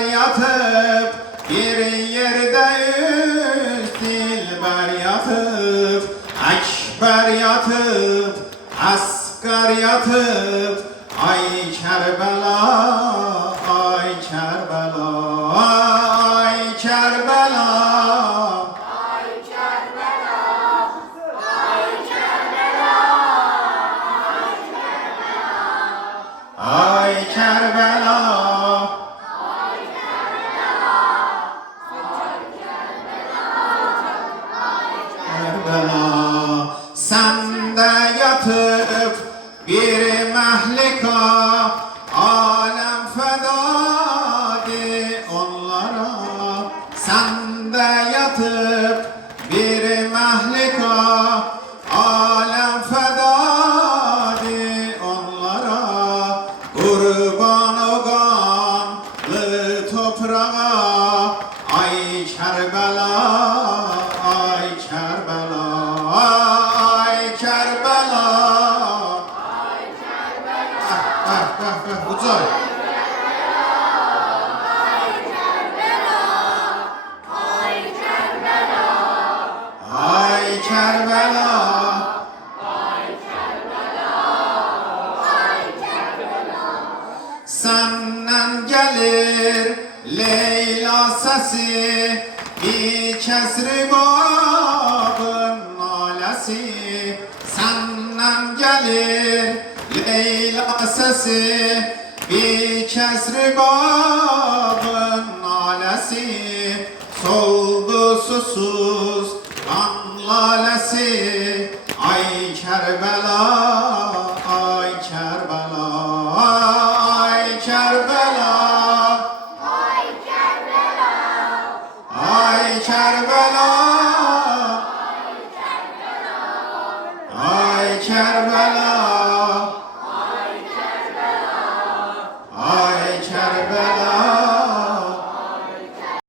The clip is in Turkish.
yatıp bir yerde Dilber yatıp Ekber yatıp Asker yatıp Ay Kerbela Ay Kerbela Ay Kerbela. Ay Kerbela Ay Kerbela Ay Kerbela. Ay Kerbela. Sen de yatıp bir mehlika Alem fedadi onlara. Sen de yatıp bir mehlika Alem fedadi onlara. Kurban o toprağa Ay Kerbela, Ah, ah, ah, ah, Ucay. Ay Kerbela Senden gelir Leyla sesi Bir kesri babın nalesi Senden gelir Leyla sesi Bir kesri babın nalesi Soldu susuz kan lalesi. Ay Kerbela, ay Kerbela, ay Kerbela. Ay Kerbela. Ay Kerbela